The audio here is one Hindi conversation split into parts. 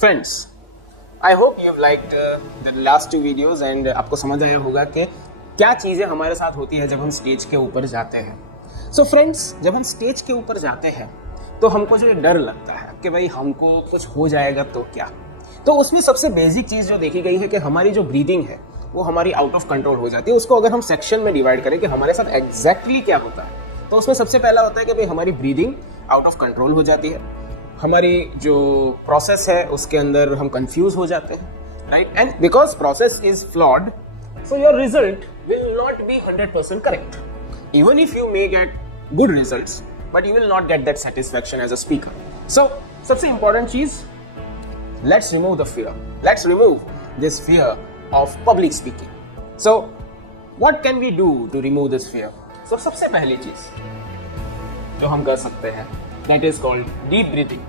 Friends, I hope you liked the last 2 videos and आपको समझ आया होगा कि क्या चीज़ें हमारे साथ होती है जब हम स्टेज के ऊपर जाते हैं। सो फ्रेंड्स, जब हम स्टेज के ऊपर जाते हैं तो हमको जो डर लगता है कि भाई हमको कुछ हो जाएगा तो क्या, तो उसमें सबसे बेसिक चीज़ जो देखी गई है कि हमारी जो ब्रीदिंग है वो हमारी आउट ऑफ कंट्रोल हो जाती है। उसको अगर हम सेक्शन में डिवाइड करें कि हमारे साथ एग्जैक्टली क्या होता है, तो उसमें सबसे पहला होता है कि भाई हमारी ब्रीदिंग आउट ऑफ कंट्रोल हो जाती है, हमारी जो प्रोसेस है उसके अंदर हम कंफ्यूज हो जाते हैं, right. And because process is flawed, so your result will not be 100% correct. Even if you may get good results, but you will not get that satisfaction as a speaker. सो सबसे इंपॉर्टेंट चीज, let's remove the fear. Let's remove this fear of public speaking. So what can we do to remove this fear? So सबसे पहली चीज जो हम कर सकते हैं, that is called deep breathing.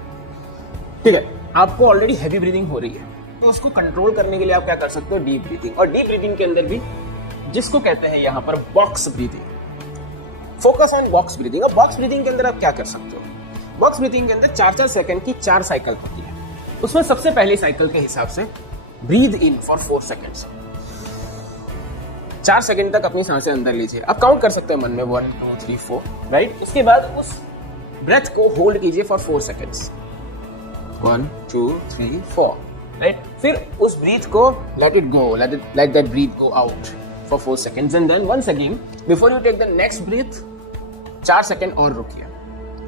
ठीक है, आपको ऑलरेडी हैवी ब्रीदिंग हो रही है, तो उसको कंट्रोल करने के लिए आप क्या कर सकते हो, डीप ब्रीदिंग। और डीप ब्रीदिंग के अंदर भी जिसको कहते हैं यहाँ पर box breathing, focus on box breathing. और बॉक्स ब्रीदिंग के अंदर आप क्या कर सकते हो, बॉक्स ब्रीदिंग के अंदर 4-4 सेकंड की 4 साइकिल होती है। उसमें सबसे पहली साइकिल के हिसाब से breathe in for 4 seconds, 4 second तक अपनी सांसें अंदर लीजिए। आप काउंट कर सकते हैं मन में 1 2 3 4, राइट। उसके बाद उस ब्रेथ को होल्ड कीजिए फॉर 4 सेकेंड्स, 1 2 3 4, राइट। फिर उस ब्रीथ को let it go, let that breath go out for 4 seconds and then once again before you take the next breath 4 second और रुकिए,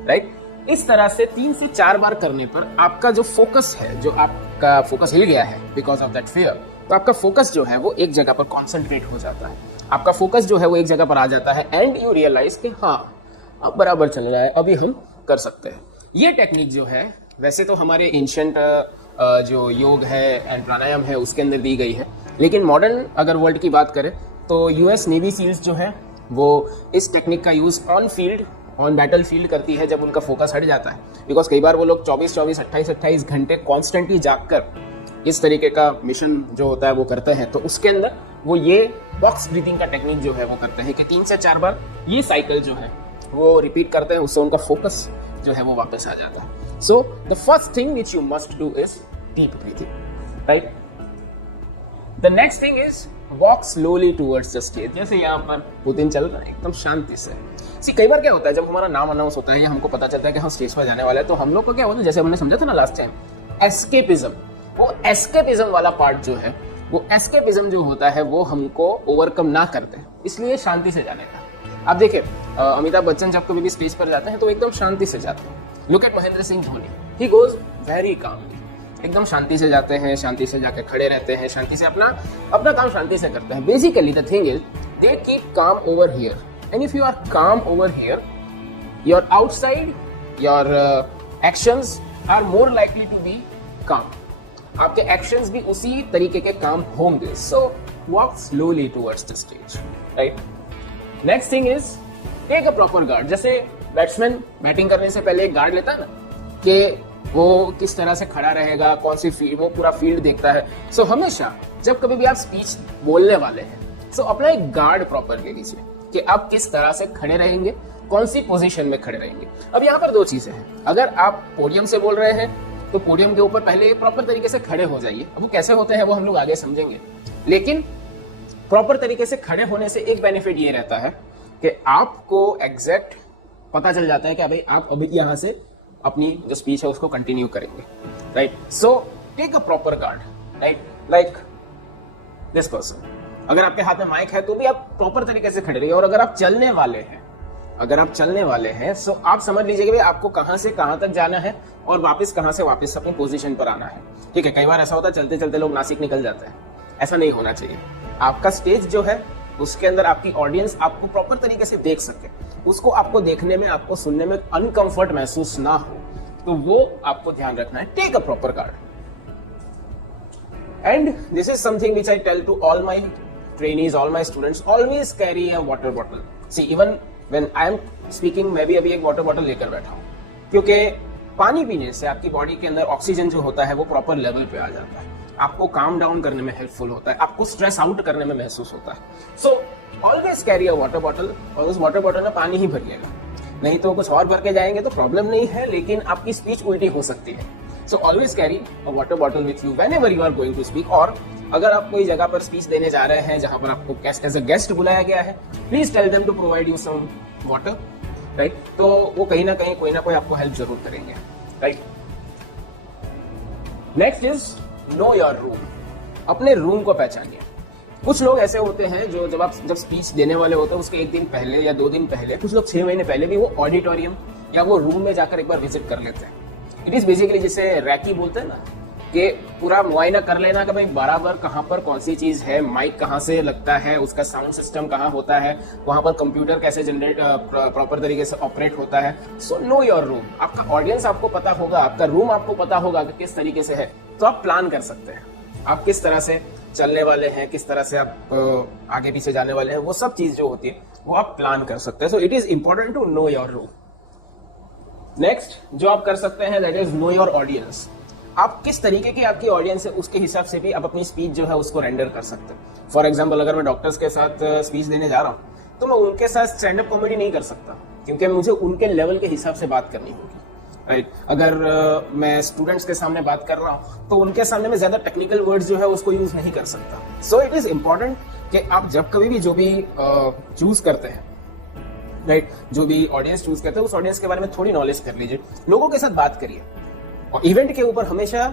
राइट। इस तरह से 3 से 4 बार करने पर आपका जो फोकस है, जो आपका फोकस हिल गया है बिकॉज ऑफ दैट फियर, तो आपका फोकस जो है वो एक जगह पर कॉन्सेंट्रेट हो जाता है, आपका फोकस जो है वो एक जगह पर आ जाता है एंड यू रियलाइज कि हाँ अब बराबर चल रहा है, अभी हम कर सकते हैं। ये टेक्निक जो है वैसे तो हमारे एंशिएंट जो योग है एंड प्राणायाम है उसके अंदर दी गई है, लेकिन मॉडर्न अगर वर्ल्ड की बात करें तो यूएस नेवी सील्स जो है वो इस टेक्निक का use on field, on battle field करती है जब उनका फोकस हट जाता है। बिकॉज कई बार वो लोग 24-24, 28-28 घंटे कॉन्स्टेंटली जागकर इस तरीके का मिशन जो होता है वो करते हैं, तो उसके अंदर वो ये बॉक्स ब्रीथिंग का टेक्निक जो है वो करते हैं कि 3 से 4 बार ये साइकिल जो है वो रिपीट करते हैं, उससे उनका फोकस जो है वो वापस आ जाता है। So the first thing which you must do is deep breathing, right. The next thing is walk slowly towards the stage. जैसे यहाँ पर पुतिन चल रहा है एकदम शांति से। कई बार क्या होता है जब हमारा नाम अनाउंस होता है या हमको पता चलता है कि हम स्टेज पर जाने वाले हैं, तो हम लोग को क्या होता है, जैसे हमने समझा था ना लास्ट टाइम, एस्केपिज्म। वो एस्केपिज्म वाला पार्ट जो है, वो एस्केपिज्म जो होता है वो हमको ओवरकम ना करते हैं, इसलिए शांति से जाने का। आप देखिए अमिताभ बच्चन जब कभी भी स्टेज पर जाते हैं तो एकदम शांति से जाते हैं। Look at Mahendra Singh Dhoni, he goes very calmly, एकदम शांति से जाते हैं, शांति से जाकर खड़े रहते हैं, शांति से अपना काम शांति से करते हैं। Basically the thing is they keep calm over here, and if you are calm over here, your outside, your actions are more likely to be calm. आपके actions भी उसी तरीके के काम होंगे। So walk slowly towards the stage, right? Next thing is take a proper guard. जैसे बैट्समैन बैटिंग करने से पहले एक गार्ड लेता है ना, कि वो किस तरह से खड़ा रहेगा, कौन सी फील्ड, वो पूरा फील्ड देखता है। So हमेशा जब कभी भी आप स्पीच बोलने वाले हैं, so अपना एक गार्ड प्रॉपर ले लीजिए कि आप किस तरह से खड़े रहेंगे, कौन सी पोजीशन में खड़े रहेंगे। अब यहाँ पर 2 चीजें हैं। अगर आप पोडियम से बोल रहे हैं तो पोडियम के ऊपर पहले प्रॉपर तरीके से खड़े हो जाइए। अब वो कैसे होते हैं वो हम लोग आगे समझेंगे, लेकिन प्रॉपर तरीके से खड़े होने से एक बेनिफिट ये रहता है कि आपको एग्जैक्ट पता चल जाता है कि भाई आप अभी यहाँ से अपनी जो स्पीच है उसको कंटिन्यू करेंगे, right. So take a proper guard, right, like this person. अगर आपके हाथ में माइक है तो भी आप प्रॉपर तरीके से खड़े रहिए। और अगर आप चलने वाले हैं सो आप समझ लीजिए कि भाई आपको कहां से कहां तक जाना है और वापस कहां से वापस अपनी पोजीशन पर आना है, ठीक है। कई बार ऐसा होता है चलते चलते लोग नासिक निकल जाते हैं, ऐसा नहीं होना चाहिए। आपका स्टेज जो है उसके अंदर आपकी ऑडियंस आपको प्रॉपर तरीके से देख सके, उसको आपको देखने में, आपको सुनने में अनकंफर्ट महसूस ना हो, तो वो आपको ध्यान रखना है। Take a proper guard. And this is something which I tell to all my trainees, all my students, always carry a water bottle. See, even when I am speaking, मैं भी अभी एक वाटर बॉटल लेकर बैठा हूँ, क्योंकि पानी पीने से आपकी बॉडी के अंदर ऑक्सीजन जो होता है वो प्रॉपर लेवल पे आ जाता है, आपको काम डाउन करने में हेल्पफुल होता है, आपको स्ट्रेस आउट करने में महसूस होता है। So always carry a water bottle, और उस वाटर बॉटल में पानी ही भरिएगा, नहीं तो कुछ और भर के जाएंगे तो प्रॉब्लम नहीं है, लेकिन आपकी स्पीच उल्टी हो सकती है। So always carry a water bottle with you whenever you are going to speak. और अगर आप कोई जगह पर स्पीच देने जा रहे हैं जहां पर आपको गेस्ट एज अ गेस्ट बुलाया गया है, please tell them to provide you some water, right. तो वो कहीं ना कहीं कोई ना कोई आपको हेल्प जरूर करेंगे, right. Next is know your room. अपने रूम को पहचानिए। कुछ लोग ऐसे होते हैं जो जब स्पीच देने वाले होते हैं उसके एक दिन पहले या 2 दिन पहले, कुछ लोग 6 महीने पहले भी वो ऑडिटोरियम या वो रूम में जाकर एक बार विजिट कर लेते हैं। इट इज बेसिकली जिसे रैकी बोलते हैं ना, कि पूरा मुआयना कर लेना कि भाई बराबर कहाँ पर कौन सी चीज है, माइक कहाँ से लगता है, उसका साउंड सिस्टम कहाँ होता है, वहां पर कंप्यूटर कैसे जनरेट प्रॉपर तरीके से ऑपरेट होता है। So no your room. आपका ऑडियंस आपको पता होगा, आपका रूम आपको पता होगा कि किस तरीके से है, तो आप प्लान कर सकते हैं आप किस तरह से चलने वाले हैं, किस तरह से आप आगे पीछे जाने वाले हैं, वो सब चीज जो होती है वो आप प्लान कर सकते हैं। So it is important to know your room. Next जो आप कर सकते हैं that is know your audience. आप किस तरीके की आपकी ऑडियंस है उसके हिसाब से भी आप अपनी स्पीच जो है उसको रेंडर कर सकते हैं। फॉर एग्जांपल अगर मैं डॉक्टर्स के साथ स्पीच देने जा रहा हूं तो मैं उनके साथ स्टैंड अप कॉमेडी नहीं कर सकता, क्योंकि मुझे उनके लेवल के हिसाब से बात करनी होगी, राइट। अगर मैं स्टूडेंट्स के सामने बात कर रहा हूं तो उनके सामने में ज्यादा टेक्निकल वर्ड्स जो है उसको यूज नहीं कर सकता। सो इट इज इंपॉर्टेंट कि आप जब कभी भी जो भी चूज करते हैं, राइट, जो भी ऑडियंस चूज करते हैं उस ऑडियंस के बारे में थोड़ी नॉलेज कर लीजिए, लोगों के साथ बात करिए और इवेंट के ऊपर हमेशा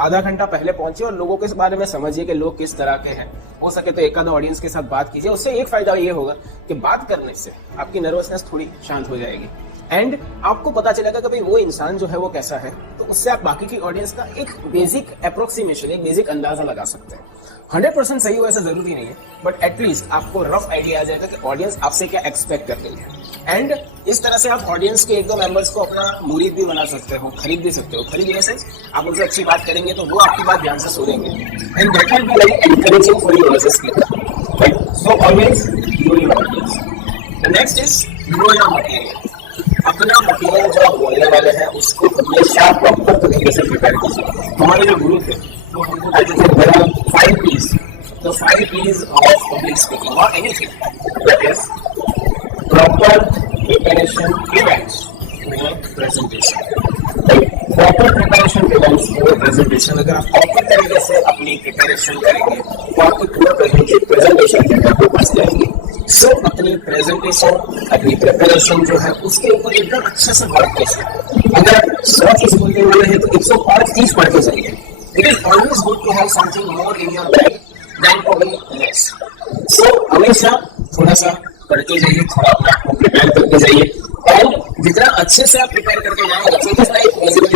आधा घंटा पहले पहुंचिए और लोगों के बारे में समझिए कि लोग किस तरह के हैं। हो सके तो एक आधा ऑडियंस के साथ बात कीजिए। उससे एक फायदा ये होगा कि बात करने से आपकी नर्वसनेस थोड़ी शांत हो जाएगी एंड आपको पता चलेगा कि भाई वो इंसान जो है वो कैसा है, तो उससे आप बाकी की ऑडियंस का एक बेसिक अप्रोक्सीमेशन, एक बेसिक अंदाजा लगा सकते हैं। 100% सही हो ऐसा जरूरी नहीं है, बट एटलीस्ट आपको रफ आइडिया आ जाएगा कि ऑडियंस आपसे क्या एक्सपेक्ट कर रही है। एंड इस तरह से आप ऑडियंस के 1-2 मेंबर्स को अपना मुरीद भी बना सकते हो, खरीद भी सकते हो। खरीदने से आप उनसे अच्छी बात करेंगे तो वो आपकी बात ध्यान से सुनेंगे and that will be very encouraging for your speaker, right. So always no your audience. The next is know your material. अपना मटेरियल जो आप बोलने वाले हैं उसको हमेशा प्रॉपर तरीके से प्रिपेयर कीजिए। हमारे जो गुरु थे तो हमको कहते थे देयर आर 5 P's। तो 5 P's ऑफ पब्लिक स्पीकिंग और anything, that is proper preparation events और प्रेजेंटेशन। प्रॉपर प्रिपरेशन इवेंट्स और प्रेजेंटेशन, अगर आप प्रॉपर तरीके से अपनी प्रिपरेशन करेंगे तो आपकी पूरा प्रेजेंटेशन के ऊपर बच जाएगी। सो अपनी प्रेजेंटेशन, अपनी प्रिपरेशन जो है उसके ऊपर एकदम अच्छे से वर्क कीजिए। अगर 100 चीज बोलने वाले हैं तो 105 चीज पढ़ के जाइए। It is always good to have something more in your bag than to be less. सो हमेशा थोड़ा सा करके जाइए, थोड़ा अपने आप को प्रिपेयर करके जाइए एंड जितना अच्छे से आप प्रिपेयर करके जाएंगे,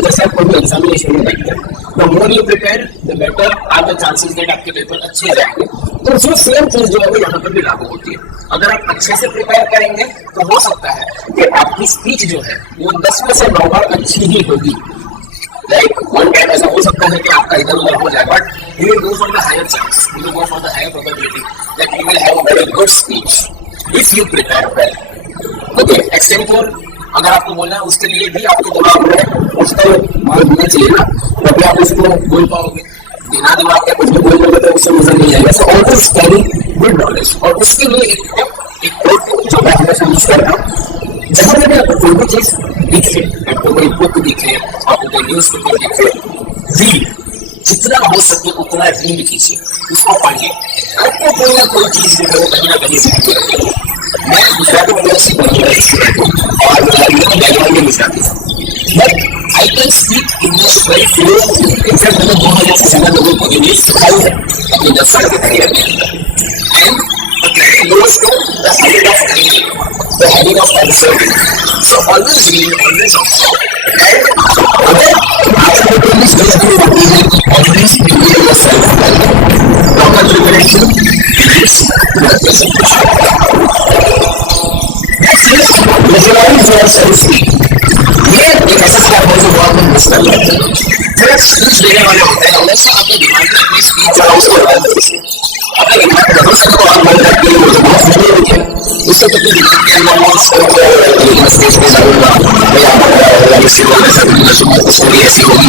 जैसे आप कोई एग्जामिनेशन में बैठते हैं तो more you prepare the better are the chances that आपके पेपर अच्छे जाएंगे। तो जो सेम चीज जो है वो यहाँ पर भी लागू होती है। अगर आप अच्छे से प्रिपेयर करेंगे तो हो सकता है कि आपकी स्पीच जो है वो 10 में से 9 बार अच्छी ही होगी। लाइक वन टाइम ऐसा हो सकता है कि आपका इधर उधर हो जाए, but you will go for the higher chance, you will go for the higher probability that you will have a very good speech if you prepare well. Okay, extempore अगर आपको बोलना है उसके लिए भी आपके दिमाग में उसका माल होना चाहिए ना, तभी आप उसको बोल पाओगे। बिना दिमाग के कुछ भी बोलोगे तो उससे मजा नहीं आएगा। सो ऑलवेज कैरी गुड नॉलेज। और उसके लिए एक जो मैं हमेशा यूज करता हूँ, जहां पे भी आपको कोई भी चीज दिखे, आपको कोई बुक दिखे, आपको कोई न्यूज पेपर दिखे, रीड, जितना हो सके उतना रीड कीजिए, उसको पढ़िए। आपको कोई ना कोई चीज जो है वो कहीं ना कहीं सीखते रहेगी। मैं गुजराती मीडियम से पढ़ने वाला स्टूडेंट हूँ और बैकग्राउंड में गुजराती था, but I can speak English very fluently. In fact मैंने 2000 से ज्यादा लोगों को इंग्लिश सिखाई है अपने 10 साल के करियर में। And goes to the habit of reading, the habit of observing. So always read, always observe. And after this always prepare yourself well. Proper preparation is presentation. Next is visualize your self-speak. ये एक ऐसा स्टेप है जो बहुत लोग मिस कर लेते हैं। जब स्पीच देने वाले होते हैं हमेशा अपने दिमाग में अपनी स्पीच जो है उसको रन कीजिए। अपने दिमाग में हो सके तो आप मन रखते हैं तो बहुत जरूरी होती है। उससे तो अपने दिमाग के अंदर वो स्टेज पे जाऊंगा मैं यहाँ किसी को ऐसा बोलूँगा स्टोरी ऐसी होगी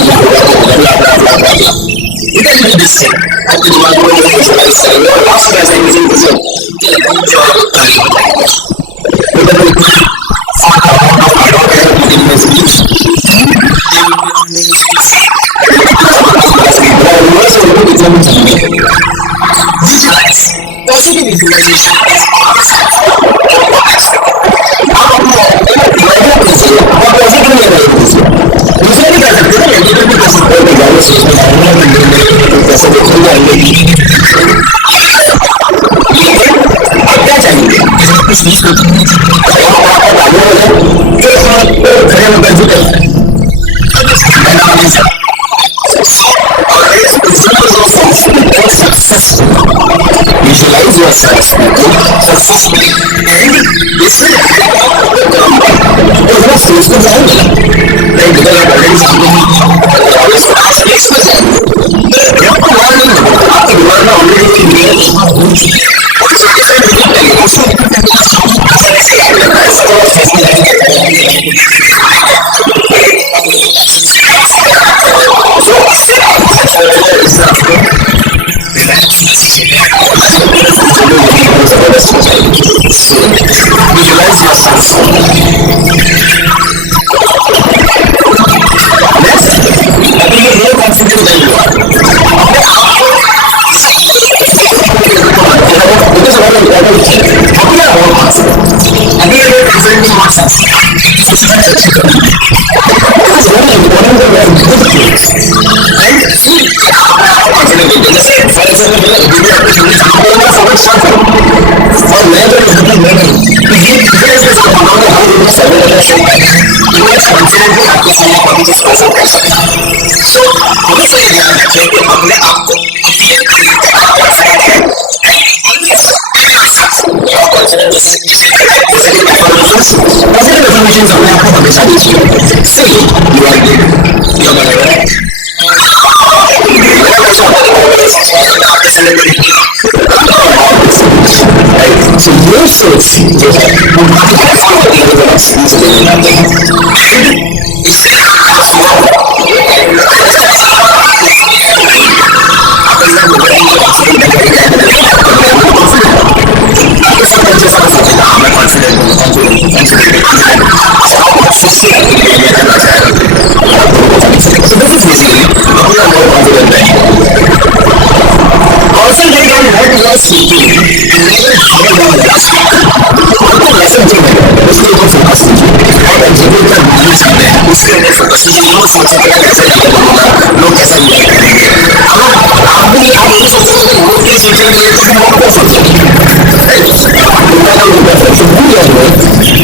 इट इज वेरी डिस्टिंक्ट। आपके दिमाग में विजुअलाइज करेंगे और लास्ट में ऐसा इमेजिन कीजिए कि जो Visualize yourself successfully and this will help because stage को जाएंगे right because आप already something always आज expression आपको वहाँ नहीं होगा आपके दिमाग में already कोई मेल हो चुकी है और इसमें different different emotion आसानी से याद करना है सब और फैसले लेने So visualize yourself. Next, अभी ये more confident than you are. Because what I'm going to say, अभी आप more confident. अभी ये presenting yourself. Because what I'm important to learn good things. And see, आप confident होते हैं. जैसे for example, और मैं तो नहीं तो ये चीजें ऐसे समाधान हर दिन में सर्वे कर सकता है इमेज कॉन्फिडेंटली आपके सामने कभी भी प्रेजेंट कर सकता है सो हमेशा ये ध्यान रखें कि अपने आप को अपील करने के आप कॉन्फिडेंट हैं पॉजिटिव इन्फॉर्मेशन अपने आप को हमेशा दीजिए see you are good you are right So your source जो है वो काफी प्लेटफॉर्म होती है जो एक्सपीरियंस लेने जाते हैं एंड इससे आप Also, they can help you speaking and never hear your last आपको लेसन जो है उसके ऊपर फोकस कीजिए और एग्जीक्यूट कर नहीं सकते हैं उसके ऊपर फोकस कीजिए नो सोचें कि मैं कैसे लीडर बनूंगा लोग कैसे लीड करेंगे अगर आप ये सोचेंगे कि लोग ये सोचेंगे तो फिर लोग क्या सोचेंगे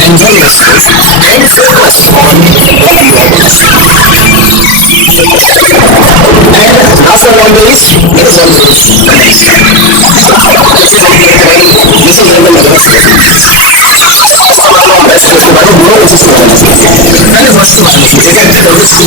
enjoy yourself and focus on what you want to achieve. And last but not least, there is always the next step. जैसे मैंने कहा था जैसे लेवल लगा best उसके बाद वो कोशिश करना चाहिए पहले फर्स्ट बात ठीक है तो उसकी